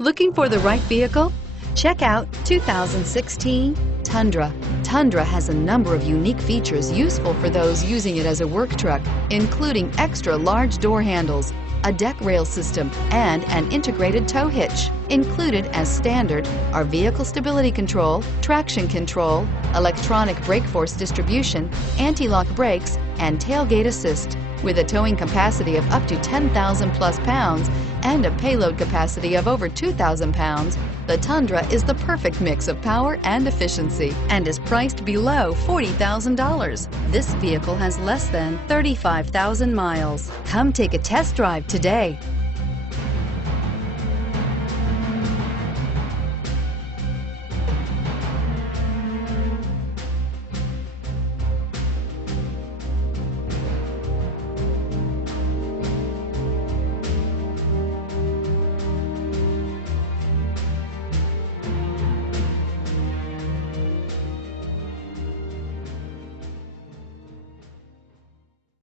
Looking for the right vehicle? Check out 2016 Tundra. Tundra has a number of unique features useful for those using it as a work truck, including extra large door handles, a deck rail system, and an integrated tow hitch. Included as standard are vehicle stability control, traction control, electronic brake force distribution, anti-lock brakes, and tailgate assist. With a towing capacity of up to 10,000 plus pounds and a payload capacity of over 2,000 pounds, the Tundra is the perfect mix of power and efficiency and is priced below $40,000. This vehicle has less than 35,000 miles. Come take a test drive today.